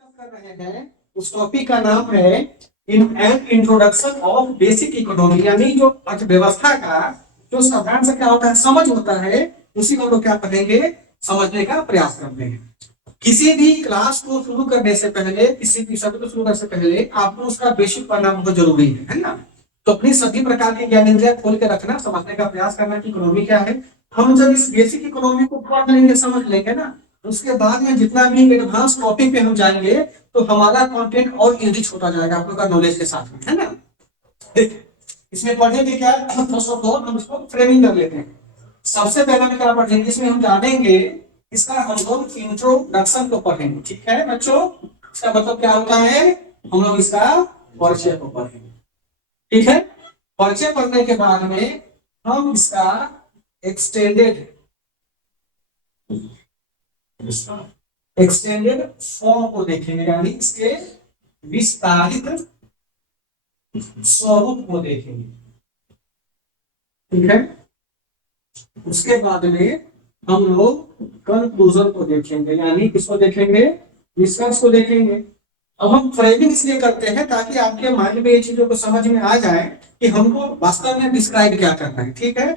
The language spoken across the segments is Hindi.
डिस्कस कर रहे हैं उस टॉपिक का नाम है in an introduction of basic economy, यानी जो अर्थव्यवस्था का जो साधारण से क्या होता है समझ होता है, उसी को हम लोग क्या पढ़ेंगे, समझने का प्रयास करते हैं। किसी भी क्लास को शुरू करने से पहले, किसी भी शब्द को शुरू करने से पहले आपको उसका बेसिक पढ़ना बहुत जरूरी है ना। तो अपनी सभी प्रकार के ज्ञान इंद्रिया खोल के रखना, समझने का प्रयास करना कि इकोनॉमी क्या है। हम जब इस बेसिक इकोनॉमी को पढ़ लेंगे, समझ लेंगे ना, उसके बाद में जितना भी एडवांस टॉपिक पे हम जाएंगे तो हमारा कंटेंट और इनरिच होता जाएगा आप लोग का नॉलेज के साथ में, है ना। देखिए इसमें पढ़ेंगे क्या, फर्स्ट ऑफ ऑल हम इसको फ्रेमिंग कर लेते हैं। सबसे पहले हम क्या पढ़ेंगे, इसमें हम जानेंगे इसका हम लोग इंट्रोडक्शन को पढ़ेंगे, ठीक है बच्चों। इसका मतलब क्या होता है, हम लोग इसका परिचय को पढ़ेंगे, ठीक है। परिचय पढ़ने के बाद में हम इसका एक्सटेंडेड फॉर्म को देखेंगे, यानी इसके विस्तारित स्वरूप को देखेंगे, ठीक है। उसके बाद में हम लोग कंक्लूजन को देखेंगे, यानी किसको देखेंगे, निष्कर्ष को देखेंगे। अब हम फ्रेमिंग इसलिए करते हैं ताकि आपके माइंड में ये चीजों को समझ में आ जाए कि हमको वास्तव में डिस्क्राइब क्या करना है, ठीक है।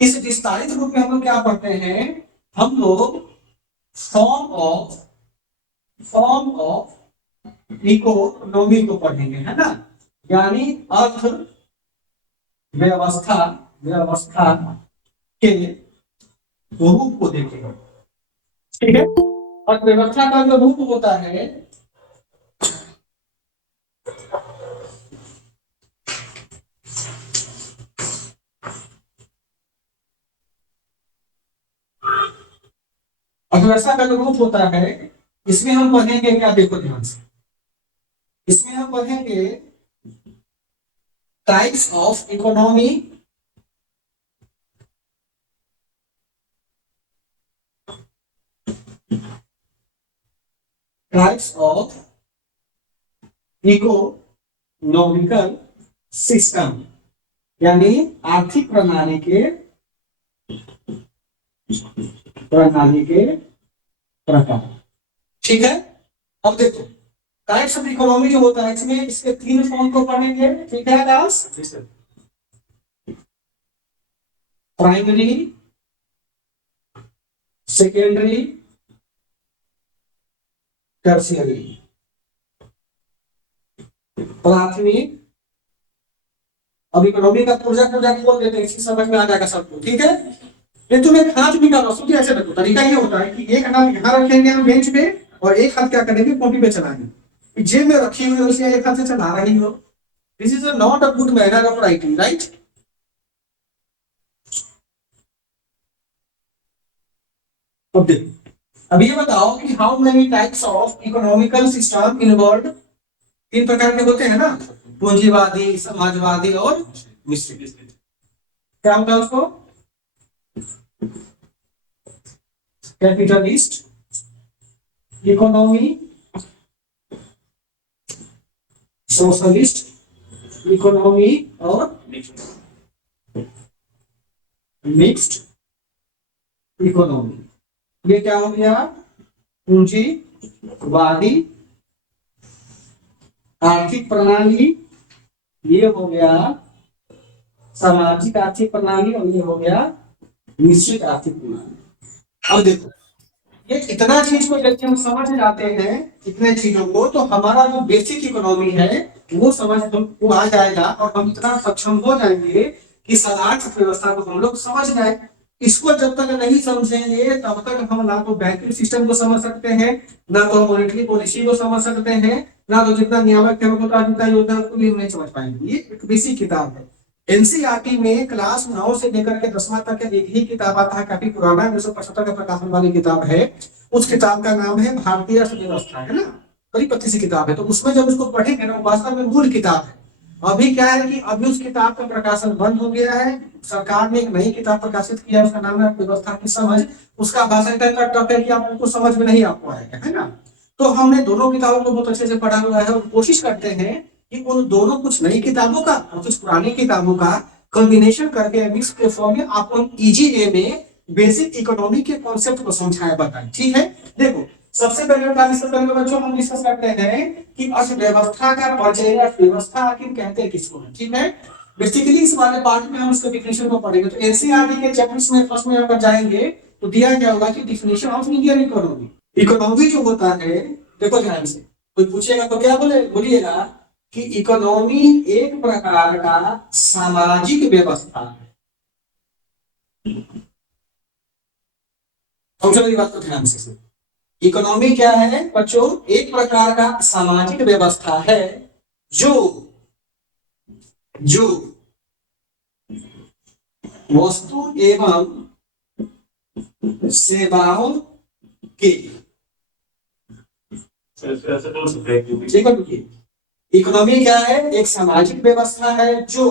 इस विस्तारित रूप में हम लोग क्या पढ़ते हैं, हम लोग फॉर्म ऑफ इकोनॉमी को पढ़ेंगे, है ना। यानी अर्थ व्यवस्था के रूप को देखेंगे, ठीक है। अर्थव्यवस्था का जो रूप होता है अर्थव्यवस्था का जो रूप होता है, इसमें हम पढ़ेंगे क्या, देखो ध्यान से, इसमें हम पढ़ेंगे types of economy, types of economical system, यानी आर्थिक प्रणाली के प्रकार, ठीक है। अब देखो टाइप्स ऑफ इकोनॉमी जो होता है, इसमें इसके तीन फॉर्म को पढ़ेंगे, ठीक है दास। प्राइमरी, सेकेंडरी, टर्शियरी, प्राथमिक। अब इकोनॉमी का पूर्जा खोल देते हैं, इसी समझ में आ जाएगा सबको, ठीक है। ये तुम एक हाथ भी डालो, सोचिए ऐसे रखो, तरीका ये होता है कि एक हाथ यहाँ रखेंगे हम बेंच पे और एक हाथ क्या करेंगे, कॉपी पे चलाएंगे। जेब में रखी हुई उसे एक हाथ से चला रही हो, this is not a good manner of writing, right. अब देखो, अब ये बताओ कि how many types of economical system in world, तीन प्रकार के होते हैं ना, पूंजीवादी, समाजवादी और मिश्रित। क्या होता है उसको, कैपिटलिस्ट इकोनॉमी, सोशलिस्ट इकोनॉमी और मिक्स्ड इकोनॉमी। ये क्या हो गया, पूंजीवादी आर्थिक प्रणाली, ये हो गया सामाजिक आर्थिक प्रणाली और ये हो गया मिश्रित आर्थिक प्रणाली। अब देखो ये इतना चीज को जब हम समझ जाते हैं, इतने चीजों को, तो हमारा जो बेसिक इकोनॉमी है वो समझ हमको आ जाएगा और हम इतना सक्षम हो जाएंगे कि साधारण अर्थव्यवस्था को हम लोग समझ जाए। इसको जब तक नहीं समझेंगे तब तक हम ना तो बैंकिंग सिस्टम को समझ सकते हैं, ना तो मॉनेटरी पॉलिसी को समझ सकते हैं, ना तो जितना नियामक योजना को भी नहीं समझ पाएंगे। ये एक बेसिक किताब है। एनसीईआरटी में क्लास 9 से लेकर के 10वां तक एक ही किताब आता है, काफी पुराना 1975 का प्रकाशन वाली किताब है। उस किताब का नाम है भारतीय अर्थव्यवस्था, है ना, बड़ी पतली सी किताब है। तो उसमें जब उसको पढ़ेंगे ना, वास्तव में मूल किताब है। अभी क्या है कि अभी उस किताब का प्रकाशन बंद हो गया है, सरकार ने एक नई किताब प्रकाशित किया, उसका नाम है अर्थव्यवस्था की समझ। उसका भाषा इतना टफ है कि आपको समझ में नहीं आपको आएगा, है ना। तो हमने दोनों किताबों को बहुत अच्छे से पढ़ा हुआ है और कोशिश करते हैं कि उन दोनों कुछ नई किताबों का और कुछ पुरानी किताबों का कॉम्बिनेशन करके मिक्स के फॉर्म में आपको इजी वे में बेसिक इकोनॉमी के कॉन्सेप्ट को समझाया बताएं, ठीक है। देखो सबसे पहले डिस्कस करेंगे बच्चों, हम डिस्कस करते हैं कि अर्थव्यवस्था का परिचय, अर्थव्यवस्था आखिर कहते हैं किसको, ठीक है। बेसिकली इस वाले पार्ट में हम इसके डिफिनेशन को पढ़ेंगे। तो एनसीईआरटी के चैप्टर्स में फर्स्ट में अगर जाएंगे तो दिया क्या होगा कि definition of Indian economy. Economy जो होता है, देखो ध्यान से, कोई पूछेगा तो क्या बोलिएगा कि इकोनॉमी एक प्रकार का सामाजिक व्यवस्था है। समझो मेरी बात को ध्यान से। इकोनॉमी क्या है बच्चों? एक प्रकार का सामाजिक व्यवस्था है जो जो वस्तु एवं सेवाओं के, इकोनॉमी क्या है? एक सामाजिक व्यवस्था है जो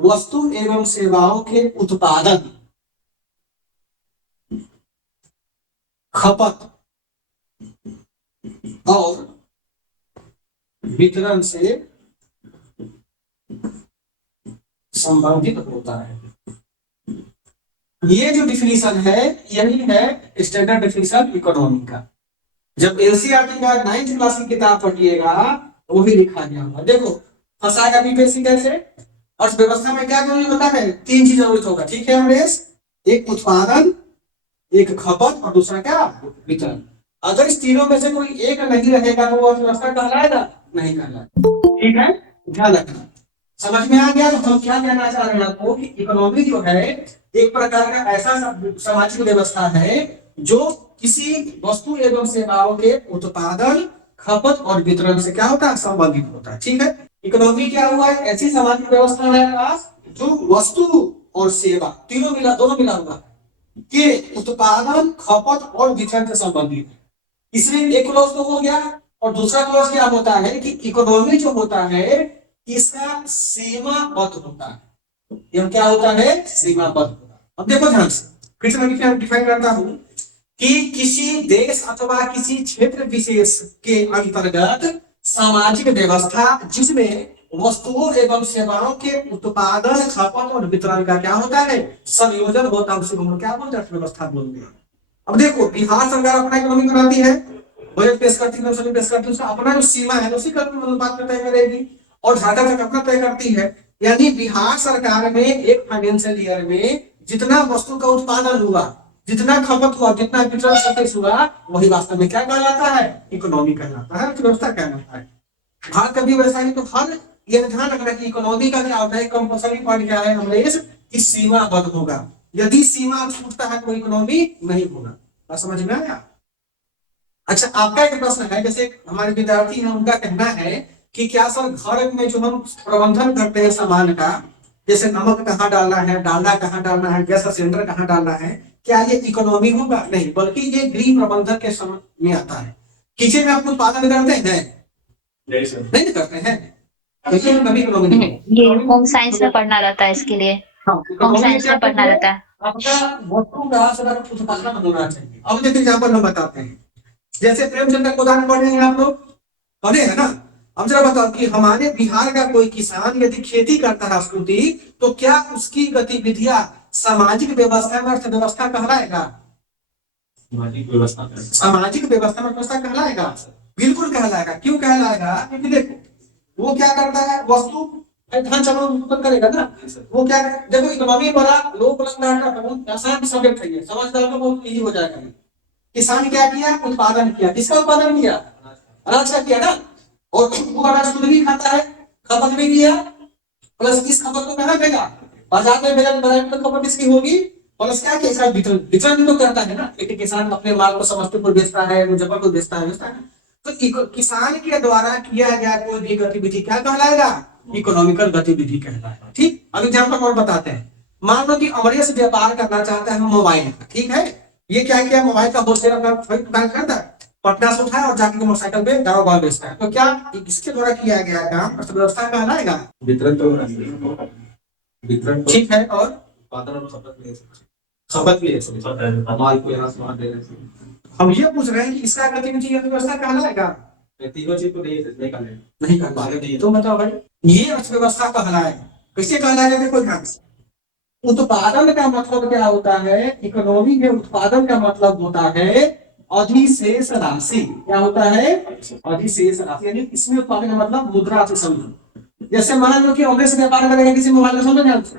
वस्तु एवं सेवाओं के उत्पादन, खपत और वितरण से संबंधित होता है। ये जो डिफिनीशन है यही है स्टैंडर्ड डिफिनीशन इकोनॉमी का। जब एनसीईआरटी का 9th क्लास की किताब पढ़िएगा तो वही लिखा गया होगा। देखो फंसाएगा बीपीएससी कैसे? अर्थव्यवस्था में क्या जरूरी होता है? 3 चीज जरूरत होगा, ठीक है अमरेश? एक उत्पादन, एक खपत और दूसरा क्या? वितरण। अगर इस तीनों में से कोई एक नहीं रहेगा तो वो अर्थव्यवस्था कहलाएगा? नहीं कहलाएगा, ठीक है, ध्यान रखना। समझ में आ गया? तो हम क्या कहना चाह रहे हैं आपको कि इकोनॉमी जो है एक प्रकार का ऐसा सामाजिक व्यवस्था है जो किसी वस्तु एवं सेवाओं के उत्पादन, खपत और वितरण से क्या होता है? संबंधित होता है, ठीक है। इकोनॉमी क्या हुआ है? ऐसी सामाजिक व्यवस्था है पास जो वस्तु और सेवा दोनों मिला हुआ के उत्पादन, खपत और वितरण से संबंधित है। इसलिए एक क्लॉज तो हो गया। और दूसरा क्लॉज क्या होता है कि इकोनॉमी जो होता है इसका सीमाबद्ध होता है। यह क्या होता है? सीमाबद्ध होता है। अब देखो ध्यान से, फिर से मैं डिफाइन करता हूं कि किसी देश अथवा किसी क्षेत्र विशेष के अंतर्गत सामाजिक व्यवस्था जिसमें वस्तुओं एवं सेवाओं के उत्पादन, खपत और वितरण का क्या होता है? संयोजन होता है, उसे हम क्या बोलते हैं? अर्थव्यवस्था बोलते हैं। अब देखो बिहार सरकार अपना इकोनॉमी बनाती है, बजट पेश करती है, पेश करती है, उसका अपना जो सीमा है उसी का अनुपात में तय करेगी और झाटा तक अपना तय करती है। यानी बिहार सरकार में एक फाइनेंशियल ईयर में जितना वस्तु का उत्पादन हुआ, जितना खपत हुआ, जितना वितरण सक्सेस हुआ, वही वास्तव में क्या कहलाता है? इकोनॉमी कहलाता है, अर्थव्यवस्था कहलाता है। भारत का भी वैसा ही। तो हर यह ध्यान रखना कि इकोनॉमी का क्या होता है? कंपल्सरी पॉइंट क्या है हमारे? कि सीमाबद्ध होगा। यदि सीमा छूटता है तो इकोनॉमी नहीं होगा। बात समझ में आया? अच्छा, आपका एक प्रश्न है, जैसे हमारे विद्यार्थी हैं उनका कहना है कि क्या सर घर में जो हम प्रबंधन करते हैं सामान का, जैसे नमक कहाँ डालना है, डालडा कहाँ डालना है, गैस सिलेंडर कहाँ डालना है, क्या ये इकोनॉमी होगा? नहीं, बल्कि ये गृह प्रबंधन के समय में आता है। किचन में आप उत्पादन करते हैं? नहीं करते हैं, तो ये कभी इकोनॉमी नहीं। ये होम साइंस में पढ़ना रहता है, इसके लिए होम साइंस में पढ़ना रहता है। आपका वस्तु का उत्पादन होना चाहिए। अब देखिए एग्जाम्पल हम बताते हैं, जैसे प्रेमचंद का उदाहरण पढ़े हैं आप लोग, पढ़े है ना? अब जरा बताओ कि हमारे बिहार का कोई किसान यदि खेती करता है स्कूटी, तो क्या उसकी गतिविधियां सामाजिक व्यवस्था में अर्थव्यवस्था कहलाएगा? सामाजिक व्यवस्था में अर्थव्यवस्था कहलाएगा? बिल्कुल कहलाएगा। क्यों कहलाएगा? क्योंकि देखो वो क्या करता है, वस्तु धन चावल उत्पन्न करेगा ना। वो क्या, देखो इकोनॉमी बड़ा लोग बहुत आसान सब्जेक्ट है, समझदार को बहुत इजी हो जाएगा। किसान क्या किया? उत्पादन किया। किसका उत्पादन किया? अनाज का किया ना। और वो अनाज खुद भी खाता है, खपत भी किया, प्लस इस खपत को कहाँ भेजा? बाजार में भेजा। बाजार में खपत किसकी होगी? प्लस क्या किया? वितरण, वितरण भी तो करता है ना। एक किसान अपने माल को समस्तीपुर बेचता है, मुजफ्फरपुर बेचता है। तो किसान के द्वारा किया गया कोई भी गतिविधि क्या कहलाएगा? इकोनॉमिकल गतिविधि कहलाएगा। ठीक, अब एग्जाम्पल और बताते हैं। मान लो कि अमरीका से व्यापार करना चाहता है मोबाइल का, ठीक है। ये क्या किया? मोबाइल का होलसेलर का दुकान करता है, पटना से उठाया और जाके मोटरसाइकिल पे गाँव गाँव बेचता है। तो क्या इसके द्वारा किया गया काम अर्थव्यवस्था कहलाएगा? वितरण तो वितरण ठीक है। और खपत भी है, माल को यहाँ सामान देने से। हम ये पूछ रहे हैं कि इसका गतिविधि अर्थव्यवस्था कहलाएगा? तीनों चीज को नहीं कहलाएगा। तो बताओ भाई, ये अर्थव्यवस्था कहलाएगा। कैसे कहलाएगा? देखो ध्यान से, उत्पादन का मतलब क्या होता है? इकोनॉमी में उत्पादन का मतलब होता है अधिशेष राशि। क्या होता है? अधिशेष राशि, यानी इसमें उत्पादन का मतलब मुद्रा से समझो। जैसे मान लो कि ऑनलाइन से व्यापार करेंगे किसी मोबाइल का, समझो ध्यान से,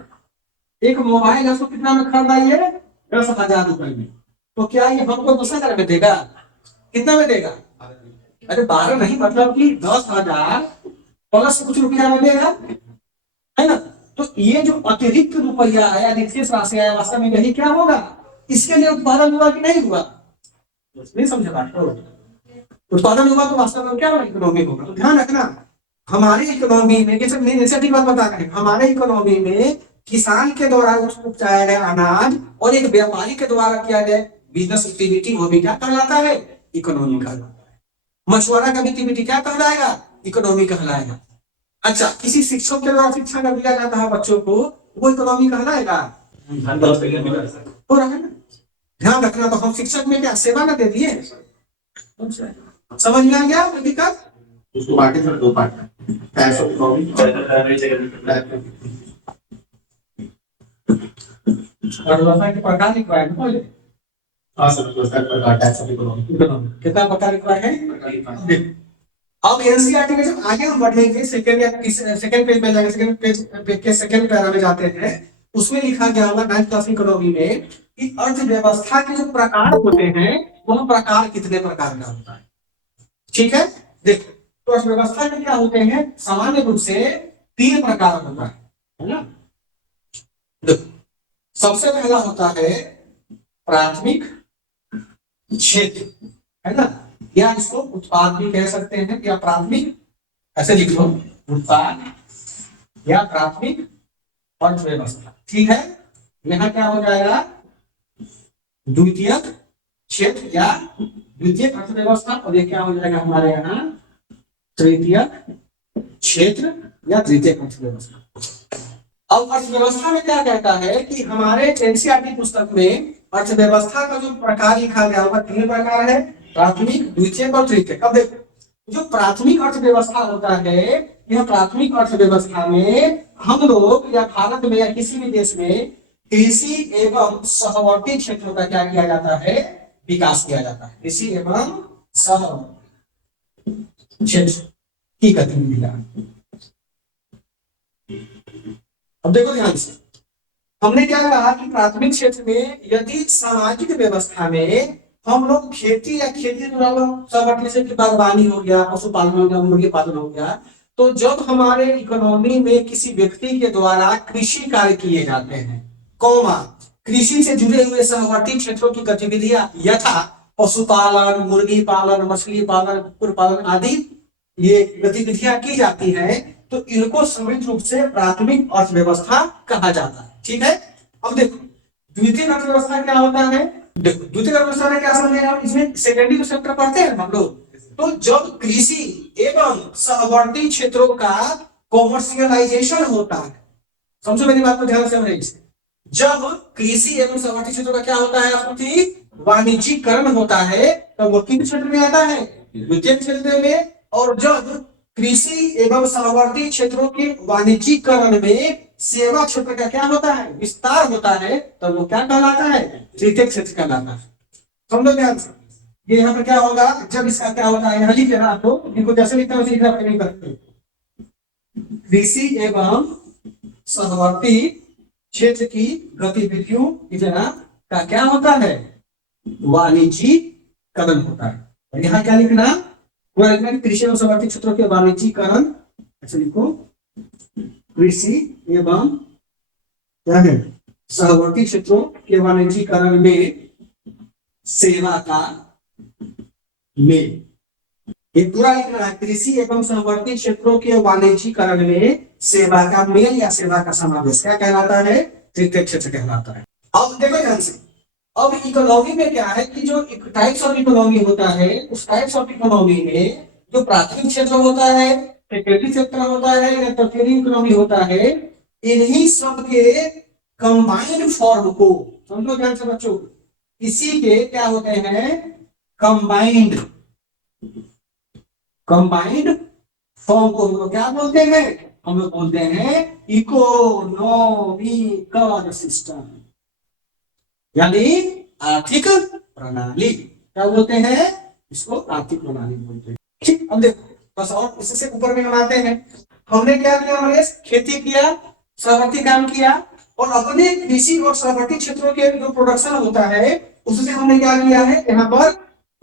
एक मोबाइल है उसको कितना में खरीदा, ये 10,000 रुपए में, तो क्या ये हमको 10,000 में देगा? कितना में देगा? अरे 12 नहीं, मतलब कि 10,000 प्लस कुछ रुपया में देगा, है ना। तो ये जो अतिरिक्त रुपया है, अधिशेष राशि है, वास्तव में यही क्या होगा? इसके लिए उत्पादन हुआ कि नहीं हुआ? नहीं समझे बात को? उत्पादन हुआ तो वास्तव में क्या होगा? इकोनॉमी होगा। तो ध्यान रखना, हमारी इकोनॉमी में, ये सब नहीं बात बता रहे हैं, हमारे इकोनॉमी में किसान के द्वारा उपजाया गया अनाज और एक व्यापारी के द्वारा किया गया बिजनेस एक्टिविटी, वो भी क्या कहलाता है? इकोनॉमी कहलाता है। मछुआरा का एक्टिविटी क्या कहलाएगा? इकोनॉमी कहलाएगा। अच्छा, किसी शिक्षक के द्वारा शिक्षा का दिया जाता है बच्चों को, वो इकोनॉमी कहलाएगा। हो रहा है ना? ध्यान रखना। तो हम शिक्षक में क्या सेवा ना दे दिए? समझ में आ गया कोई दिक्कत? उसको बांटे सर, 2 पार्ट में, टाइप्स ऑफ इकोनॉमी और व्यवस्था के प्रकार लिखवाए ना पहले। हाँ सर, व्यवस्था के प्रकार, टाइप्स ऑफ इकोनॉमी कितना प्रकार लिखवाए हैं? अब एनसीईआरटी में जब आगे हम बढ़ेंगे, सेकंड पेज में जाएंगे, सेकंड पेज के सेकंड पैरा में जाते हैं, उसमें लिखा गया होगा 9th क्लास इकोनॉमी में कि अर्थव्यवस्था के जो प्रकार होते हैं, वह प्रकार कितने प्रकार का होता है। ठीक है, देखो, तो अर्थव्यवस्था में क्या होते हैं? सामान्य रूप से 3 प्रकार होता है ना। देखो, सबसे पहला होता है प्राथमिक क्षेत्र, है ना, या इसको उत्पाद भी कह सकते हैं, या प्राथमिक, ऐसे लिख लो, उत्पाद या प्राथमिक अर्थव्यवस्था। ठीक है, यहाँ क्या हो जाएगा? द्वितीयक क्षेत्र या द्वितीयक अर्थव्यवस्था, और ये क्या हो जाएगा हमारे यहाँ? तृतीयक क्षेत्र या तृतीयक अर्थव्यवस्था। अब अर्थव्यवस्था में क्या कहता है कि हमारे एनसीईआरटी पुस्तक में अर्थव्यवस्था का जो प्रकार लिखा गया होगा 3 प्रकार है, प्राथमिक, द्वितीयक और तृतीयक। अब देखो, जो प्राथमिक अर्थव्यवस्था होता है, यह प्राथमिक अर्थव्यवस्था में हम लोग या भारत में या किसी भी देश में कृषि एवं सहवर्ती क्षेत्रों का क्या किया जाता है? विकास किया जाता है। कृषि एवं सहवर्ती क्षेत्र की गतिविधियां। अब देखो ध्यान से, हमने क्या कहा कि प्राथमिक क्षेत्र में यदि सामाजिक व्यवस्था में हम लोग खेती या खेती से बागवानी हो गया, पशुपालन हो गया, मुर्गी पालन हो गया, तो जब हमारे इकोनॉमी में किसी व्यक्ति के द्वारा कृषि कार्य किए जाते हैं, कृषि से जुड़े हुए सहवर्ती क्षेत्रों की गतिविधियां यथा पशुपालन, मुर्गी पालन, मछली पालन, कुक्कुट पालन आदि ये गतिविधियां की जाती है, तो इनको समृद्ध रूप से प्राथमिक अर्थव्यवस्था कहा जाता है। ठीक है, अब देखो द्वितीय अर्थव्यवस्था क्या होता है? देखो, द्वितीय अर्थव्यवस्था में क्या समझेंगे आप? इसमें सेकेंडरी सेक्टर पढ़ते हैं हम लोग। तो जब कृषि एवं सहवर्ती क्षेत्रों का कॉमर्शियलाइजेशन होता है, समझो मेरी बात को ध्यान से समझिए, जब कृषि एवं सहवर्ती क्षेत्रों का क्या होता है? वाणिज्यीकरण होता है, तो वो किस क्षेत्र में आता है? द्वितीय क्षेत्र में। और जब कृषि एवं सहवर्ती क्षेत्रों के वाणिज्यीकरण में सेवा क्षेत्र का क्या होता है? विस्तार होता है, तो वो क्या कहलाता है? तृतीय क्षेत्र कहलाता है। समझो ध्यान से, ये यहाँ पर क्या होगा? जब इसका क्या होता है, यहाँ लिख लेना आपको, इनको जैसे लिखना वैसे लिखना नहीं करते। कृषि एवं सहवर्ती क्षेत्र की गतिविधियों का क्या होता है? वाणिज्यीकरण होता है। और यहाँ क्या लिखना? कृषि एवं सहवर्ती क्षेत्रों के वाणिज्यीकरण, ऐसे लिखो, कृषि एवं क्या है? सहवर्ती क्षेत्रों के वाणिज्यीकरण में सेवा का में, ये पूरा लिखना है, कृषि एवं सहवर्ती क्षेत्रों के वाणिज्यीकरण में सेवा का मेल या सेवा का समावेश क्या कहलाता है? तृतीय क्षेत्र कहलाता है। अब देखो ध्यान से, अब इकोनॉमी में क्या है कि जो टाइप्स ऑफ इकोनॉमी होता है, उस टाइप्स ऑफ इकोनॉमी में जो प्राथमिक क्षेत्र होता है, सेकेंडरी क्षेत्र होता है या टर्शियरी इकोनॉमी होता है, इन्हीं सब के कंबाइंड फॉर्म को समझो ध्यान से बच्चों, इसी के क्या होते हैं? कंबाइंड फॉर्म को हम लोग क्या बोलते हैं? हम लोग बोलते हैं इकोनॉमिकल सिस्टम, यानी आर्थिक प्रणाली। क्या बोलते हैं, इसको आर्थिक प्रणाली बोलते हैं। ठीक, अब देखो बस और इससे ऊपर में हम आते हैं। हमने क्या किया, हमने खेती किया, सहवर्ती काम किया, और अपने कृषि और सहवर्ती क्षेत्रों के जो प्रोडक्शन होता है उससे हमने क्या किया है, यहाँ पर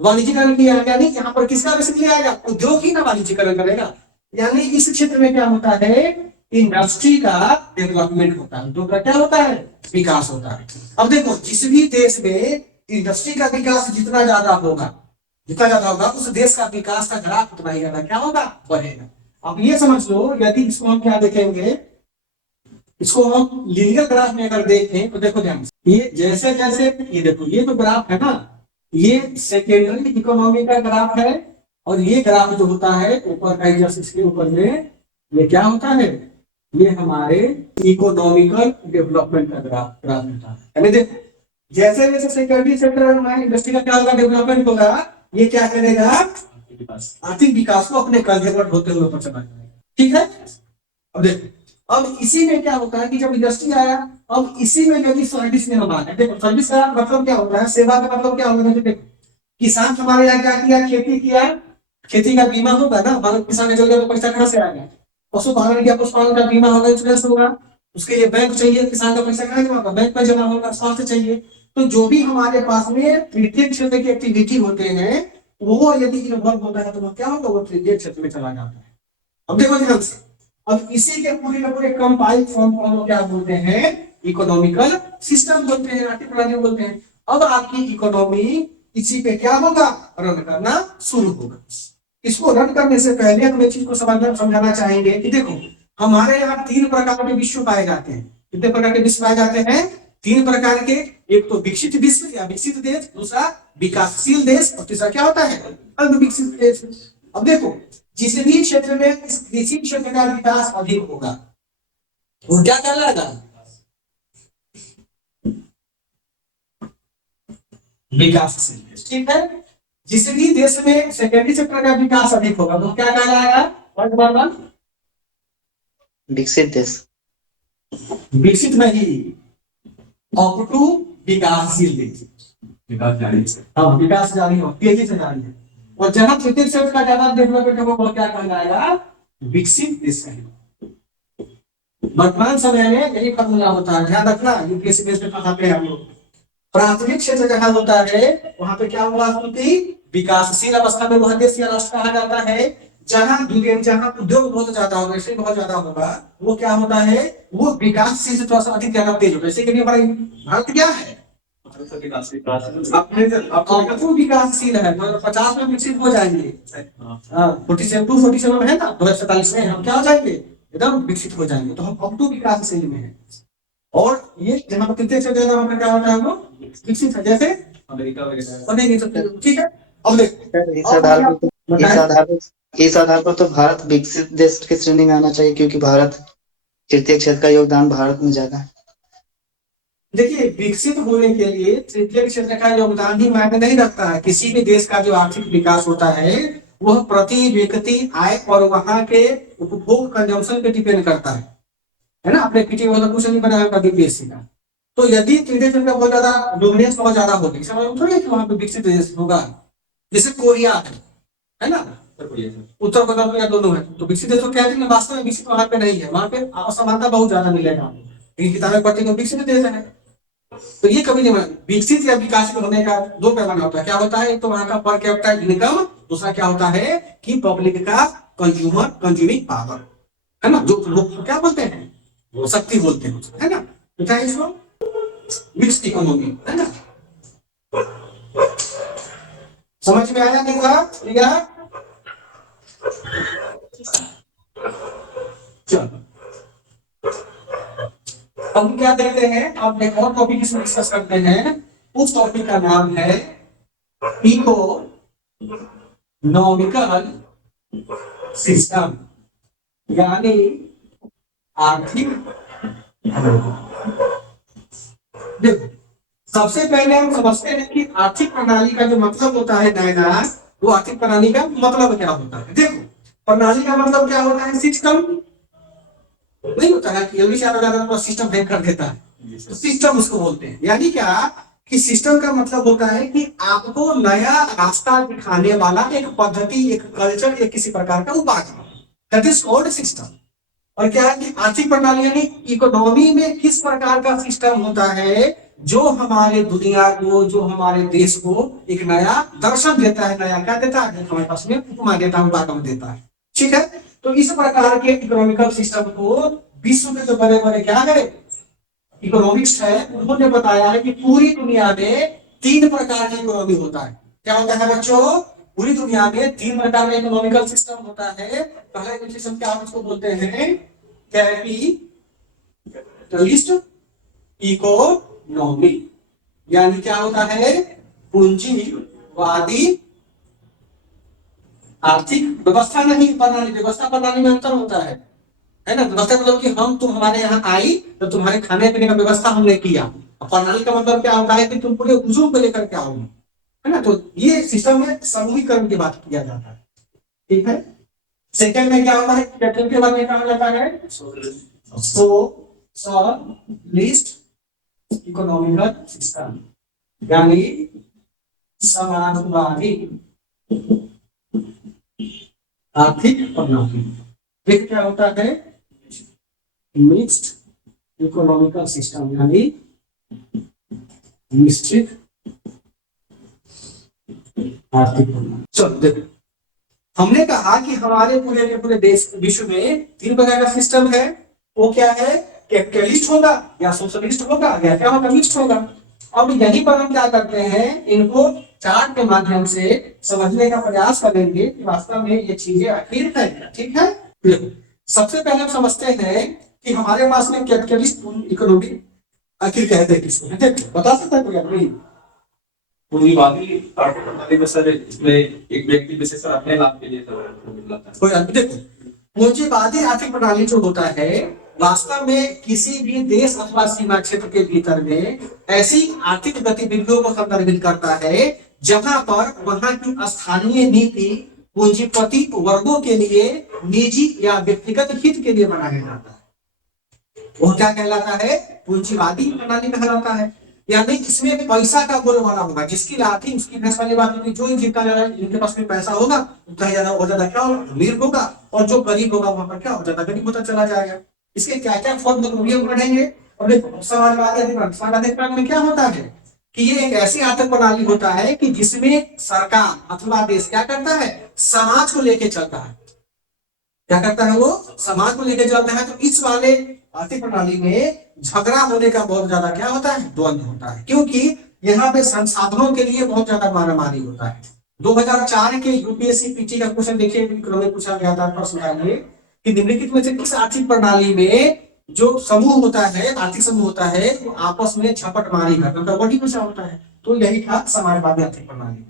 वाणिज्यीकरण किया। यानी यहाँ पर किसका बेसिकली आएगा, उद्योग ही ना वाणिज्यीकरण करेगा। यानी इस क्षेत्र में क्या होता है, इंडस्ट्री का डेवलपमेंट होता है, उद्योग का क्या होता है, विकास होता है। अब देखो जिस भी देश में इंडस्ट्री का विकास जितना ज्यादा होगा, जितना ज्यादा होगा उस देश का विकास का ग्राफ उतना ही ज्यादा क्या होगा, बढ़ेगा। अब ये समझ लो, यदि इसको हम क्या देखेंगे, इसको हम लीनियर ग्राफ में अगर देखें तो देखो ध्यान से, ये जैसे जैसे ये देखो ये तो ग्राफ है ना, ये सेकेंडरी इकोनॉमी का ग्राफ है, और ये ग्राफ जो होता है ऊपर का जस्ट इसके ऊपर में ये क्या होता है, ये हमारे इकोनॉमिकल डेवलपमेंट का ग्राफ होता है। यानी देखो जैसे जैसे सेकेंडरी सेक्टर में इंडस्ट्री का क्या होगा, डेवलपमेंट होगा, ये क्या करेगा, आर्थिक विकास को अपने कंधे पर ढोते हुए ऊपर चला जाएगा। ठीक है, अब देखो अब इसी में क्या होता है कि जब इंडस्ट्री आया, अब इसी में यदि सर्विस में हम आए, देखो सर्विस का मतलब क्या होता है, सेवा का मतलब क्या होता है। देखो किसान हमारे यहाँ क्या किया, खेती किया, खेती का बीमा होगा ना, हमारे किसान ने जल्दी तो पैसा कहाँ से आएगा, पशुपालन किया, पशुपालन का बीमा होगा, इंश्योरेंस होगा, उसके लिए बैंक चाहिए, किसान का पैसा कहाँ जमा होगा, बैंक में जमा होगा, स्वास्थ्य चाहिए। तो जो भी हमारे पास में तृतीय क्षेत्र की एक्टिविटी होते हैं वो यदि इन्वॉल्व होता है तो वो क्या होगा, वो तृतीय क्षेत्र में चला जाता है। अब देखो ध्यान से, अब इसी के पूरे का पूरे कंपाइल्ड फॉर्म को क्या बोलते हैं, इकोनॉमिकल सिस्टम बोलते हैं, आर्थिक प्रणाली बोलते हैं। अब आपकी इकोनॉमी इसी पे क्या होगा, रन करना शुरू होगा। इसको रन करने से पहले हम एक चीज को समझाना चाहेंगे कि देखो हमारे यहाँ तीन प्रकार के विश्व पाए जाते हैं। कितने प्रकार के विश्व पाए जाते हैं, तीन प्रकार के। एक तो विकसित विश्व या विकसित देश, दूसरा विकासशील देश, और तीसरा क्या होता है, अल्पविकसित देश। अब देखो जिस भी क्षेत्र में इस कृषि क्षेत्र का विकास अधिक होगा वो क्या कहलाएगा, विकासशील देश। ठीक है, जिस भी देश में सेकेंडरी सेक्टर का विकास अधिक होगा वो क्या कहलाएगा, विकसित देश। विकसित नहीं, अप टू विकासशील देश, विकास जारी है। हाँ, विकास जारी हो, तेजी से जारी है। और जहां तृतीय क्षेत्र का ज्यादा डेवलपमेंट होगा वो क्या कहलाएगा, विकसित देश कहलाएगा। वर्तमान समय में यही फॉर्मूला होता है, ध्यान रखना। यूपीएससी बेस पे पढ़ाते हैं हम लोग। प्राथमिक क्षेत्र जहां होता है वहां पे क्या होगा, विकासशील अवस्था में वह देश या राष्ट्र कहा जाता है। जहां उद्योग बहुत ज्यादा होगा, इससे बहुत ज्यादा होगा, वो क्या होता है, वो विकासशील से थोड़ा सा अधिक ज्यादा तेज होगा। जैसे कि हमारा भारत क्या है, अपने विकासशील है, 50 में विकसित हो जाएंगे। 47 है ना, 2047 में हम क्या हो जाएंगे, एकदम विकसित हो जाएंगे। तो हम अप टू विकासशील में है। और ये जहां पर तृतीय क्षेत्र वहां पर क्या होता है, वो विकसित है, जैसे अमेरिका वगैरह। ठीक है, अब देखो इस आधार पर तो भारत विकसित देश की श्रेणी में आना चाहिए, क्योंकि भारत तृतीय क्षेत्र का योगदान भारत में ज्यादा है। देखिए विकसित होने के लिए तृतीय क्षेत्र का योगदान ही मायने नहीं रखता है। किसी भी देश का जो आर्थिक विकास होता है वह प्रति व्यक्ति आय और वहां के उपभोग कंजम्पशन पे डिपेंड करता है ना। अपने पीटी वाला कुछ नहीं बनाया कभी बीएससी का। तो यदि तृतीय क्षेत्र का बहुत ज्यादा डोमिनेंस बहुत ज्यादा होगी, समझ थोड़ी कि वहां पे विकसित देश होगा। जैसे कोरिया है ना, उत्तर कोरिया दोनों है, तो विकसित देश को कहते हैं, वास्तव में विकसित वहां पे नहीं है। वहां पे असमानता बहुत ज्यादा मिलेगा, लेकिन किताबें पढ़ते हैं विकसित देश है। तो ये कभी नहीं, विकसित या विकास होने का दो पैमाना होता है। क्या होता है, एक तो वहां का पर कैपिटा इनकम, दूसरा क्या होता है कि पब्लिक का कंज्यूमिंग पावर, है ना, जो लोग क्या बोलते हैं वो शक्ति बोलते हैं, है ना। तो क्या इसको मिक्स्ड इकोनॉमी, है ना। समझ में आया नहीं था, ठीक है। चलो अब क्या देखते हैं, अब एक और टॉपिक इसमें डिस्कस करते हैं। उस टॉपिक का नाम है इकोनॉमिकल सिस्टम, यानी आर्थिक। देखो सबसे पहले हम समझते हैं कि आर्थिक प्रणाली का जो मतलब होता है नैना, वो आर्थिक प्रणाली का मतलब क्या होता है। देखो प्रणाली का मतलब क्या होता है, सिस्टम नहीं होता है कि जल्दी से ज्यादा सिस्टम हैक कर देता है, तो सिस्टम उसको बोलते हैं। यानी क्या कि सिस्टम का मतलब होता है कि आपको नया रास्ता दिखाने वाला एक पद्धति, एक कल्चर, एक किसी प्रकार का उपाधि, दैट इज कॉल्ड सिस्टम। और क्या है कि आर्थिक प्रणाली यानी इकोनॉमी में किस प्रकार का सिस्टम होता है जो हमारे दुनिया को, जो हमारे देश को एक नया दर्शन देता है, नया क्या देता है, हमारे पास में उपमा देता है, उदाहरण देता है। ठीक है, तो इस प्रकार के इकोनॉमिकल सिस्टम को विश्व में जो बड़े बड़े क्या है इकोनॉमिक्स है, उन्होंने बताया है कि पूरी दुनिया में 3 प्रकार की इकोनॉमी होता है। क्या होता है बच्चों? पूरी दुनिया में 3 प्रकार का इकोनॉमिकल सिस्टम होता है। पहला सिस्टम क्या हम इसको बोलते हैं? कैपिटलिस्ट इकोनॉमी, यानी क्या होता है? पूंजीवादी आर्थिक व्यवस्था नहीं प्रणाली। व्यवस्था प्रणाली में अंतर होता है ना। व्यवस्था मतलब कि हम तुम हमारे यहाँ आई तो तुम्हारे खाने पीने का व्यवस्था हमने किया। प्रणाली का मतलब क्या होता है कि तुम पूरे हुजूम को लेकर के आओगे, है ना। तो ये सिस्टम में समूहीकरण की बात किया जाता है। ठीक है। सेकंड में क्या होता है? कैपिटल के बारे में कहा जाता है सोशलिस्ट इकोनॉमिकल सिस्टम, यानी समाजवादी आर्थिक प्रणाली। फिर क्या होता है? मिक्स्ड इकोनॉमिकल सिस्टम, यानी मिश्रित आर्थिक प्रणाली। चलो देखो, हमने कहा कि हमारे पूरे के पूरे देश विश्व में 3 प्रकार का सिस्टम है। वो क्या है? कैपिटलिस्ट होगा या सोशलिस्ट होगा या क्या होगा? मिक्स्ड होगा। अब यही पर हम क्या करते हैं, इनको चार्ट के माध्यम से समझने का प्रयास करेंगे कि वास्तव में ये चीजें आखिर है। ठीक है, देखो सबसे पहले हम समझते हैं कि हमारे पास में कैपिटलिस्ट इकोनॉमी आखिर कहते हैं किसको? बता सकता है कोई आदमी? पूंजीवादी आर्थिक प्रणाली में सर इसमें एक व्यक्ति विशेष अपने लाभ के लिए कोई आदमी देखो, पूंजीवादी आर्थिक प्रणाली जो होता है वास्तव में किसी भी देश अथवा सीमा क्षेत्र के भीतर में ऐसी आर्थिक गतिविधियों को संदर्भित करता है जहां पर वहां की स्थानीय नीति पूंजीपति वर्गों के लिए निजी या व्यक्तिगत हित के लिए बनाया जाता है। वो क्या कहलाता है? पूंजीवादी प्रणाली कहलाता है। यानी इसमें पैसा का बोलबाला होगा, जिसकी लाठी उसकी भैंस वाली बात होगी। जो जितना ज्यादा जिनके पास में पैसा होगा उतना ज्यादा वो ज्यादा क्या होगा? अमीर होगा, और जो गरीब होगा वहां पर क्या हो ज्यादा गरीब होता चला जाएगा। इसके क्या क्या फॉर्म बढ़ेंगे। और देखो समाजवादी में क्या होता है कि ये एक ऐसी आर्थिक प्रणाली होता है कि जिसमें सरकार अथवा देश क्या करता है? समाज को लेके चलता है। क्या करता है? वो समाज को लेके चलता है। तो इस वाले आर्थिक प्रणाली में झगड़ा होने का बहुत ज्यादा क्या होता है? द्वंद्व होता है, क्योंकि यहाँ पे संसाधनों के लिए बहुत ज्यादा मारामारी होता है। 2004 के यूपीएससी पीटी का क्वेश्चन देखिए, पूछा गया था प्रश्न कि निम्नलिखित में से किस आर्थिक प्रणाली में जो समूह होता है, आर्थिक समूह होता है, वो आपस में झपट मारी करता बड़ी पूछा होता है। तो यही था समाजवादी आर्थिक प्रणाली।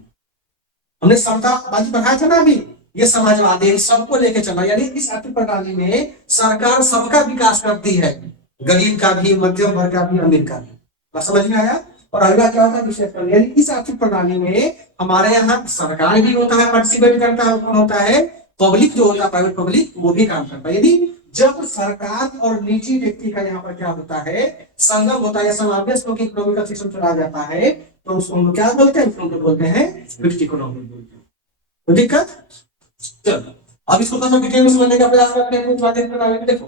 हमने समतावादी पढ़ाया था ना अभी, ये समाजवादी सबको लेके चला, यानी इस आर्थिक प्रणाली में सरकार सबका विकास करती है, गरीब का भी, मध्यम वर्ग का भी, अमीर का भी। बस समझ में आया। और अगला क्या होता है? विशेष यानी इस आर्थिक प्रणाली में हमारे यहाँ सरकार भी होता है, पार्टिसिपेट करता है, कौन होता है? पब्लिक जो होता है, प्राइवेट पब्लिक, वो भी काम करता है। यदि जब सरकार और निजी व्यक्ति का यहाँ पर क्या होता है? संगम होता है, समावेश होकर इकोनॉमिकल सिस्टम चला जाता है, तो उसको हम क्या बोलते हैं? उसको बोलते हैं मिक्स्ड इकोनॉमी बोलते हैं। तो दिक्कत? चलो अब इसको थोड़ा डिटेल में समझने का प्रयास करते हैं। पूंजीवादी प्रणाली में देखो,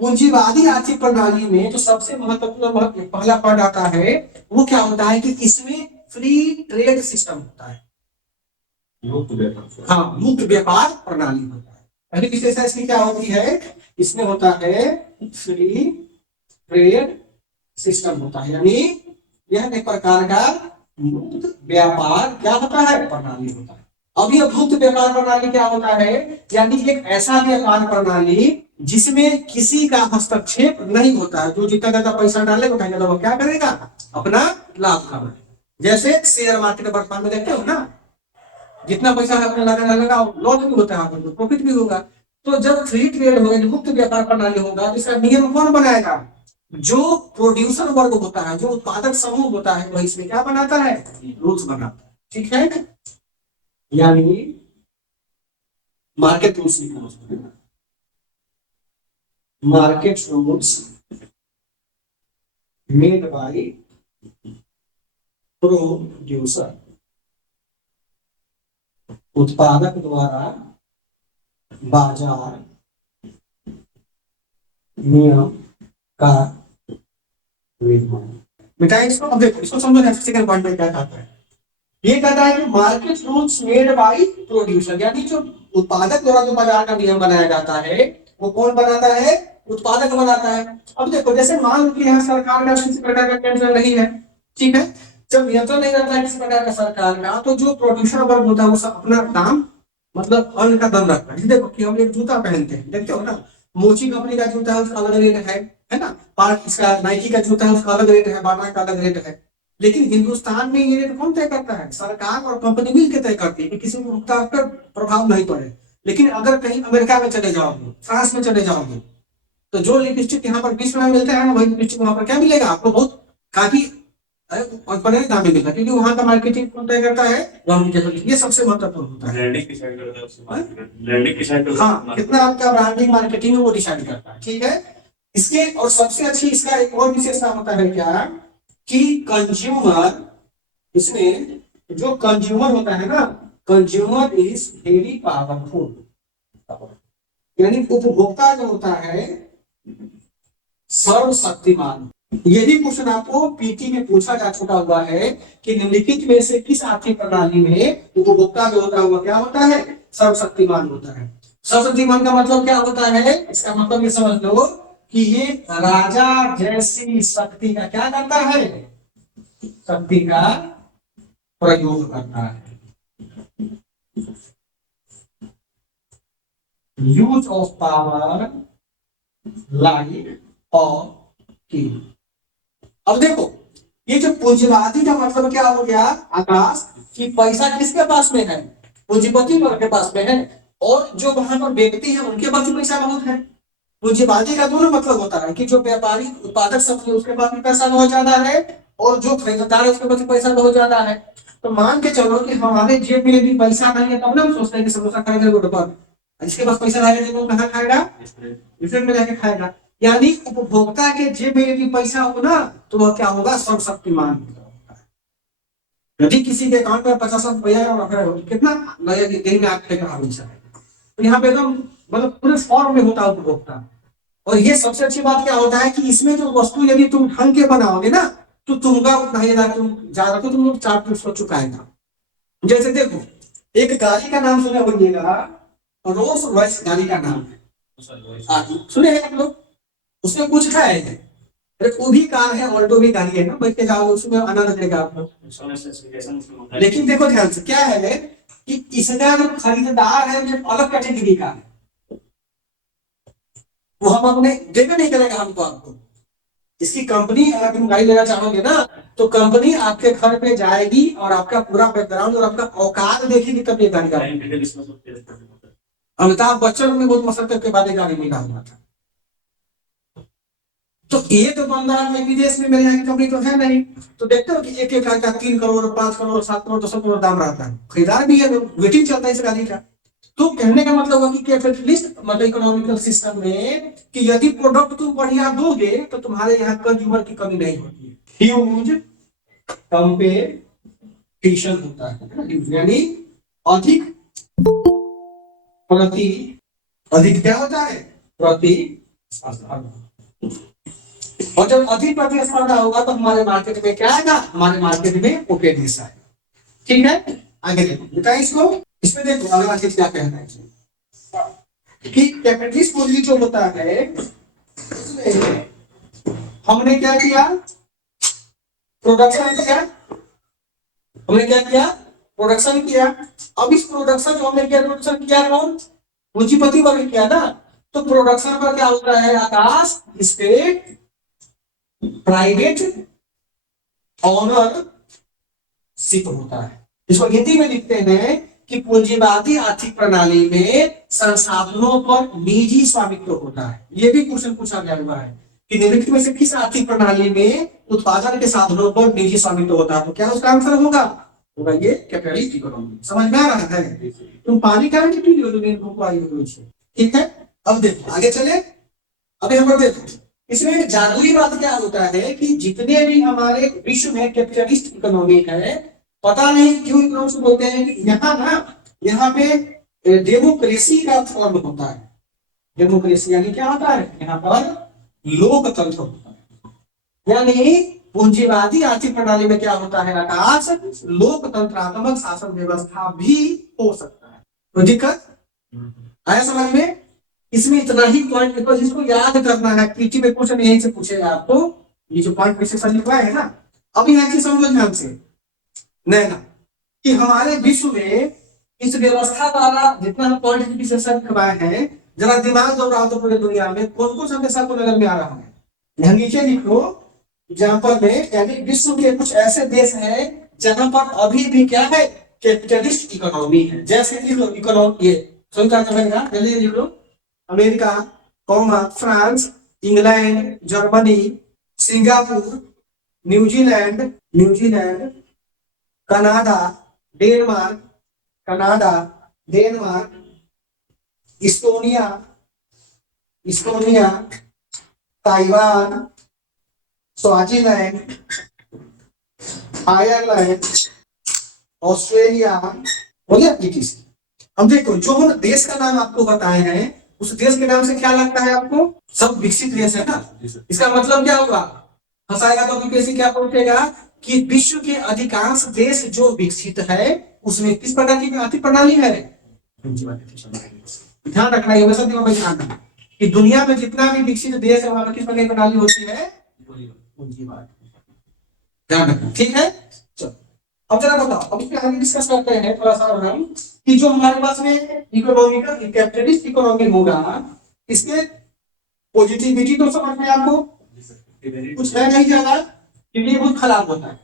पूंजीवादी आर्थिक प्रणाली में जो सबसे महत्वपूर्ण पहला पॉइंट आता है वो क्या होता है कि इसमें फ्री ट्रेड सिस्टम होता है। हाँ, मुक्त व्यापार प्रणाली होता है। पहली विशेषता इसकी क्या होती है? इसमें होता है फ्री ट्रेड सिस्टम होता है, यानी यह एक प्रकार का मुक्त व्यापार क्या होता है? प्रणाली होता है। अब यह मुक्त व्यापार प्रणाली क्या होता है? यानी एक ऐसा व्यापार प्रणाली जिसमें किसी का हस्तक्षेप नहीं होता है। जो जितना ज्यादा पैसा डालेगा उतना ज्यादा वो क्या करेगा? अपना लाभ खाना। जैसे शेयर मार्केट वर्तमान में देखते हो ना, जितना पैसा है अपना लगाना लॉस भी होता है, प्रॉफिट भी होगा। तो जब फ्री ट्रेड होगा, मुक्त व्यापार प्रणाली होगा, तो इसका नियम कौन बनाएगा? जो प्रोड्यूसर वर्ग होता है, जो उत्पादक समूह होता है, वह इसमें क्या बनाता है? रूल्स बनाता है। ठीक है, यानी market rules market rules made by producer, उत्पादक द्वारा बाजार नियम का निर्माण। बेटा इसको अब देखो, इसको समझो सेकंड पॉइंट में क्या कहता है। ये कहता है कि market rules made by producer, यानी जो उत्पादक द्वारा जो बाजार का नियम बनाया जाता है वो कौन बनाता है? उत्पादक बनाता है। अब देखो जैसे मान लो कि यहाँ सरकार का किसी प्रकार का नियंत्रण नहीं है, ठीक है, जब नियंत्रण नहीं रहता है किसी प्रकार का सरकार का, तो जो प्रोड्यूसर वर्ग होता है वो सब अपना दाम मतलब अन्न का दम रखता है। देखो कि हम एक जूता पहनते हैं, देखते हो ना, मोची कंपनी का जूता है उसका अलग रेट है ना, पार्क इसका नाइकी का जूता है उसका अलग रेट है, बाटा का अलग रेट है। लेकिन हिंदुस्तान में ये रेट कौन तय करता है? सरकार और कंपनी मिलकर तय करती है कि किसी उपभोक्ता पर प्रभाव नहीं पड़े। लेकिन अगर कहीं अमेरिका में चले जाओगे, फ्रांस में चले जाओगे, तो जो लिपस्टिक यहाँ पर 20 में मिलता है ना, वही लिपस्टिक वहां पर क्या मिलेगा आपको? बहुत काफी बड़े दाम में मिलेगा, क्योंकि वहां का मार्केटिंग कौन तय करता है? गवर्नमेंट। ये सबसे महत्वपूर्ण होता है। ब्रांडिंग डिसाइड करता है उससे, ब्रांडिंग डिसाइड करता है। हाँ, कितना आपका ब्रांडिंग मार्केटिंग है वो डिसाइड करता है, ठीक है। इसके और सबसे अच्छी इसका एक और विशेषता होता है क्या कि कंज्यूमर, इसमें जो कंज्यूमर होता है ना, कंज्यूमर इज वेरी पावरफुल, यानी उपभोक्ता जो होता है सर्वशक्तिमान। यदि क्वेश्चन आपको पीटी में पूछा जा चुका हुआ है कि निम्नलिखित में से किस आर्थिक प्रणाली में उपभोक्ता जो होता है वो क्या होता है? सर्वशक्तिमान होता है। सर्वशक्तिमान का मतलब क्या होता है? इसका मतलब ये समझ लो कि ये राजा जैसी शक्ति का क्या करता है? शक्ति का प्रयोग करता है। यूज ऑफ पावर लाइक और की। अब देखो ये जो पूंजीवादी का मतलब क्या हो गया आकाश, कि पैसा किसके पास में है? पूंजीपति वर्ग के पास में है, और जो वहां पर व्यक्ति है उनके पास भी पैसा बहुत है। पूंजीवादी का दोनों मतलब होता है कि जो व्यापारी उत्पादक सब है उसके पास भी पैसा बहुत ज्यादा है, और जो खरीदार है उसके पास भी पैसा बहुत ज्यादा है। तो मान के चलो कि हमारे जेब में भी पैसा नहीं है, तब ना हम सोचते हैं कि समोसा खाएंगे रोड पर। जिसके पास पैसा रहेगा वो कहाँ खाएगा? रेस्टोरेंट में जाके खाएगा। यानी उपभोक्ता के जेब में यदि पैसा हो ना, तो वह क्या होगा? सर्वशक्तिमान। यदि किसी के अकाउंट में 50 रुपया और कितना दिन में आप तो यहाँ पे एकदम मतलब पूरे फॉर्म में होता है उपभोक्ता। और ये सबसे अच्छी बात क्या होता है कि इसमें जो वस्तु यदि तुम ढंग के बनाओगे ना, तो तुमका उतना ही तुम ज्यादा तो तुम 4 चुकाएगा। जैसे देखो एक गाड़ी का नाम सुने होइएगा, रोल्स रॉयस गाड़ी का नाम है, सुने हैं आप लोग? उसमें कुछ है, वो भी कार है, ऑल्टो भी गाड़ी है ना, बैठ के जाओ उसमें आनंद देगा आप लोग। लेकिन देखो ध्यान से क्या है कि इसका जो खरीदार है वो अलग कैटेगरी का है, वो हम अपने देवे नहीं करेगा हमको। आपको इसकी कंपनी, अगर तुम गाड़ी लेना चाहोगे ना, तो कंपनी आपके घर पे जाएगी और आपका पूरा बैकग्राउंड और आपका औकात देखेगी तब ये गाड़ी का। अमिताभ बच्चन ने बहुत मशक्कत के बाद गाड़ी निकाला हुआ था। तो ये तो बंदा विदेश में मेरे यहाँ की कंपनी तो है नहीं, तो देखते हो कि एक एक लाख का 3 करोड़ 5 करोड़ 7 करोड़ 10 करोड़ दाम रहता है। खरीदार भी है, वेटिंग चलता है इस गाड़ी का। तो कहने का मतलब है कि कैपिटलिस्ट मतलब इकोनॉमिकल सिस्टम में कि यदि प्रोडक्ट तुम बढ़िया दोगे तो तुम्हारे यहाँ कंज्यूमर की कमी नहीं होती है। ह्यूज कंपटीशन होता है, यानी अधिक प्रति, अधिक क्या होता है? प्रतिस्पर्धा। और जब अधिक प्रतिस्पर्धा होगा तो हमारे मार्केट में क्या आएगा? हमारे मार्केट में ओपननेस आएगा। ठीक है, आगे देखो बेटा इसको, इसमें देखो अगला चीज क्या कहना है कि कैपिटलिस्ट पूंजी जो होता है उसमें हमने क्या किया? प्रोडक्शन किया। हमने क्या किया? प्रोडक्शन किया। अब इस प्रोडक्शन जो हमने किया, प्रोडक्शन किया कौन? पूंजीपति वर्ग किया ना। तो प्रोडक्शन पर क्या होता है आकाश? स्टेट प्राइवेट ऑनरशिप होता है। इसको हिंदी में लिखते हैं कि पूंजीवादी आर्थिक प्रणाली में संसाधनों पर निजी स्वामित्व होता है। यह भी क्वेश्चन पूछा गया हुआ है कि निम्नलिखित में से किस आर्थिक प्रणाली में उत्पादन के साधनों पर निजी स्वामित्व होता है? तो क्या उसका आंसर होगा ये कैपिटलिस्ट इकोनॉमी। समझ में आ रहा है? तुम पानी का पी लो, ठीक है। अब देखो आगे चले, अभी हम देखो इसमें जादुई बात क्या होता है कि जितने भी हमारे विश्व में कैपिटलिस्ट इकोनॉमी है, पता नहीं क्यों इकोनॉमिक्स बोलते हैं कि यहाँ पे डेमोक्रेसी का फॉर्म होता है। डेमोक्रेसी यानी क्या होता है, यहाँ पर लोकतंत्र होता है। यानी पूंजीवादी आर्थिक प्रणाली में क्या होता है आकाश, लोकतंत्रात्मक शासन व्यवस्था भी हो सकता है। तो दिक्कत आया समझ में? इसमें इतना ही पॉइंट लिखो जिसको याद करना है, पीटी में क्वेश्चन यहीं से पूछेगा आपको। ये जो पॉइंट विशेषण लिखवाए है ना, अभी यहाँ चीज समझो ध्यान से नैना, कि हमारे विश्व में इस व्यवस्था द्वारा जितना पॉइंट विशेषण लिखवाए हैं, जरा दिमाग दौड़ाओ तो पूरे दुनिया में कौन कौन सा देश आपको नजर में आ रहा है। यहाँ नीचे लिखो एग्जाम्पल में, यानी विश्व के कुछ ऐसे देश हैं जहां पर अभी भी क्या है, कैपिटलिस्ट इकोनॉमी है। जैसे लिख लो इकोनॉमी, ये जल्दी लिख लो, America, France, England, Germany, Singapore, New Zealand, Canada, Denmark, Estonia, Taiwan, Swaziland, Ireland, Australia, हो गया। अब देखो जो हम देश का नाम आपको बताए हैं, उस देश के नाम से क्या लगता है आपको, सब विकसित देश है ना। इसका मतलब क्या होगा, फंसाएगा तो कैसे क्या पूछेगा कि विश्व के अधिकांश देश जो विकसित है उसमें किस प्रकार की आर्थिक प्रणाली है। ध्यान रखना है, हमेशा दिमाग में ध्यान रखना कि दुनिया में जितना भी विकसित देश है वहां पर किस प्रकार की प्रणाली होती है, ध्यान रखना, ठीक है। चलो अब जरा बताओ, अब इस पे हम डिस्कस करते हैं थोड़ा सा हम कि जो हमारे पास में इकोनॉमिकल कैपिटलिस्ट इकोनॉमी होगा, इसके पॉजिटिविटी तो समझ में आपको कुछ है नहीं ज्यादा, क्योंकि ये बहुत खराब होता है।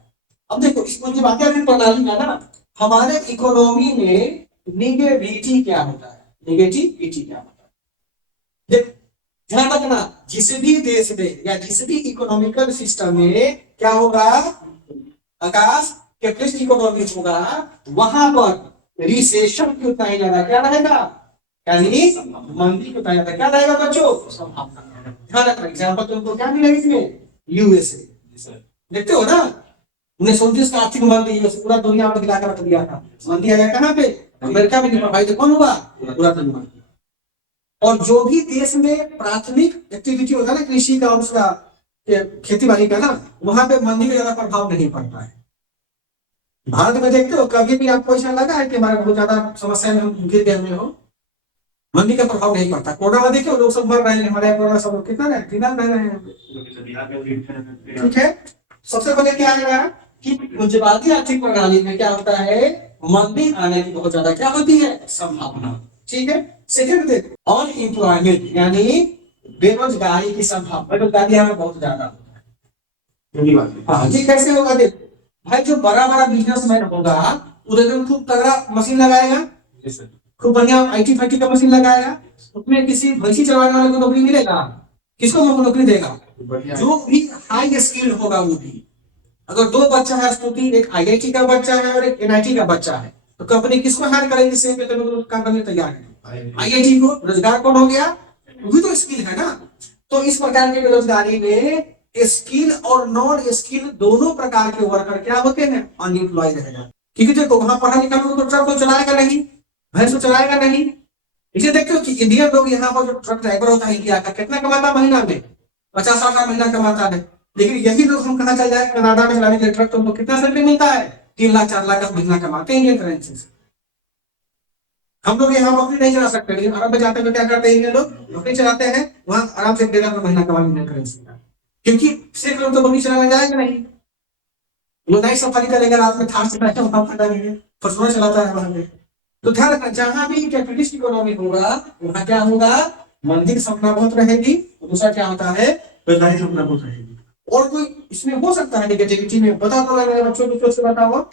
अब देखो इस पूंजीवादी आर्थिक प्रणाली में ना हमारे इकोनॉमी में निगेटिविटी क्या होता है, देखो ध्यान रखना, जिस भी देश में या जिस भी इकोनॉमिकल सिस्टम में क्या होगा आकाश, कैपिटलिस्ट इकोनॉमी होगा, वहां पर रिसेशन की उतना ही ज्यादा क्या रहेगा, यानी मंदी की उतना ज्यादा क्या रहेगा बच्चों, संभावना। ध्यान रखना, एग्जाम्पल तुमको क्या मिलेगा इसमें, यूएसए देखते हो ना, 1929 का आर्थिक मंदी पूरा दुनिया में गिरा कर रख दिया था। मंदी आया कहाँ पे, अमेरिका में नहीं, भाई तो कौन हुआ, पूरा दुनिया। और जो भी देश में प्राथमिक एक्टिविटी होता है ना, कृषि का, उसका खेती बाड़ी का ना, वहां पे मंदी का ज्यादा प्रभाव नहीं पड़ता है। भारत में देखते हो कभी भी आपको ऐसा लगा है कि हमारे बहुत ज्यादा समस्या में हम गिर गए हुए हो, मंदी का प्रभाव नहीं पड़ता। कोरोना में देखो लोग सब मर रहे हैं, हमारे यहाँ कोरोना सब कितना रह रहे हैं, ठीक है। सबसे पहले क्या आएगा कि पूंजीवादी आर्थिक प्रणाली में क्या होता है, मंदी आने की बहुत ज्यादा क्या होती है, संभावना, ठीक है। सेकंड देखो अनएम्प्लॉयमेंट, यानी बेरोजगारी की संभावना, बेरोजगारी यहाँ बहुत ज्यादा होता है। ये कैसे होगा, देखो भाई जो बड़ा बड़ा बिजनेसमैन होगा उधर खूब तगड़ा मशीन लगाएगा, खूब बढ़िया आईटी फाईटी का मशीन लगाएगा, उसमें किसी भैंसी चलाने वाले को नौकरी मिलेगा, किसको नौकरी देगा, जो भी हाई स्किल होगा वो भी। अगर दो बच्चा है स्तुति, एक आईआईटी का बच्चा है और एक एनआईटी का बच्चा है, तो कंपनी किसको हायर करेगी, सेम काम करने तैयार है, आईआईटी को। रोजगार कौन हो गया, वो भी तो स्किल है ना। तो इस प्रकार की बेरोजगारी में स्किल और नॉन स्किल दोनों प्रकार के वर्कर क्या होते हैं, अनएम्प्लॉयड रहेगा। क्योंकि देखो वहां पढ़ा लिखा लोग तो ट्रक को चलाएगा नहीं, भैंस को चलाएगा नहीं। इसे देखते हो कि इंडियन लोग यहाँ पर जो ट्रक ड्राइवर होता है इंडिया का, कितना कमाता है महीना में, 50 लाख महीना कमाता है। लेकिन यही लोग हम कहा चल जाए कनाडा में चलाने के ट्रक, तो उनको कितना सैलरी मिलता है, 3 लाख 4 लाख का महीना कमाते हैं इंडियन करेंसी से। हम लोग यहाँ नौकरी नहीं चला सकते, लेकिन अरब में जाते हैं क्या करते हैं लोग, नौकरी चलाते हैं, वहां आराम से 1.5 लाख महीना कमा इंडियन करेंसी का। क्योंकि सिर्फ लोग तो नौकरी चलाना जाएगा नहीं, वो नई सफारी करेगा, रात में थार से बैठा वहां फायदा नहीं है, फसलों चलाता है वहां पे। तो ध्यान रखना, जहां भी कैपिटलिस्ट इकोनॉमी होगा वहां क्या होगा, मंदी की संभावना बहुत रहेगी। दूसरा क्या होता है, बेरोजगारी की संभावना बहुत रहेगी। और कोई इसमें हो सकता है नेगेटिविटी में, बता तो लगा बच्चों को, कुछ बताओ।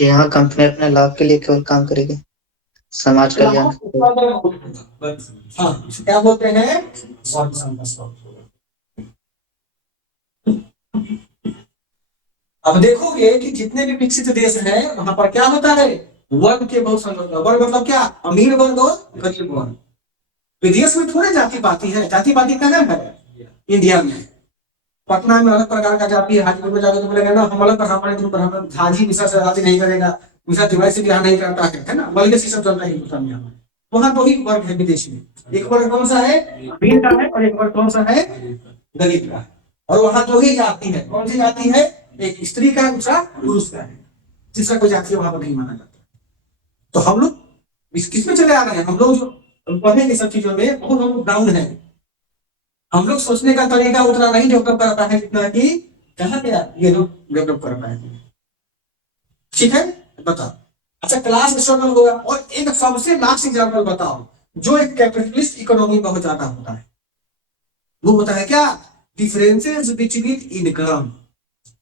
यहाँ कंपनी अपने लाभ के लिए केवल काम करेगी, समाज कल्याण। हाँ क्या बोलते हैं, अब देखोगे कि जितने भी विकसित देश हैं वहां पर क्या होता है, वर्ग के बहुत संरचना। वर्ग मतलब क्या, अमीर वर्ग और गरीब वर्ग। विदेश में थोड़े जाति पाति है, जाति पाति कहाँ है, इंडिया में। पटना में अलग प्रकार का जाति है, हाजीपुर में जाकर तो बोलेगा ना हम अलग ब्राह्मण है, तुम ब्राह्मण हाजी मिश्रा से शादी नहीं करेगा, मिश्रा तिवारी से ब्याह नहीं करता है ना, मलगे सिस्टम चलता है हिंदुस्तान में। यहाँ वहाँ दो ही वर्ग है विदेश में, एक वर्ग कौन सा है, अमीर का है, और एक वर्ग कौन सा है, गरीब का है। और वहाँ दो ही जाति है, कौन सी जाति है, एक स्त्री का है, दूसरा पुरुष का है, तीसरा कोई जाति वहां पर नहीं माना जाता। तो हम लोग किसमें चले आ रहे हैं, हम लोग जो पढ़ेंगे सब चीजों में बहुत हम लोग डाउन है। हम लोग सोचने का तरीका उतना नहीं डेवलप कर पाए जितना कि कहाँ गया ये लोग डेवलप कर पाए। ठीक है, बताओ। अच्छा, क्लास स्ट्रगल होगा। और एक सबसे लास्ट एग्जाम्पल बताओ जो एक कैपिटलिस्ट इकोनॉमी बहुत ज्यादा होता है, वो होता है क्या, डिफरेंसेस बिटवीन इनकम,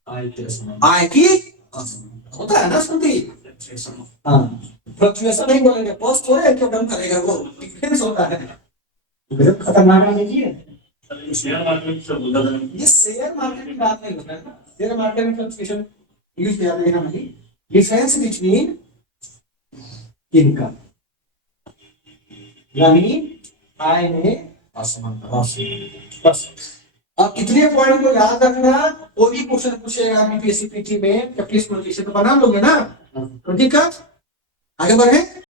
आय की होता है ना सुनती। हाँ, फ्लक्चुएशन नहीं बोलेंगे, पोस्ट थोड़े क्यों कम करेगा, वो डिफरेंस होता है। खतरनाक नहीं है शेयर मार्केट से बोला था ये, शेयर मार्केट की बात नहीं होता है ना, शेयर मार्केट में फ्लक्चुएशन यूज किया जाएगा नहीं, डिफरेंस बिटवीन इनकम यानी आय में असमानता। बस अब इतने पॉइंट को याद रखना, कोई भी क्वेश्चन पूछेगा बीपीएससी पीटी में कैपिटलिस्ट पोजीशन तो बना लोगे ना, तो दिक्कत आगे बढ़े।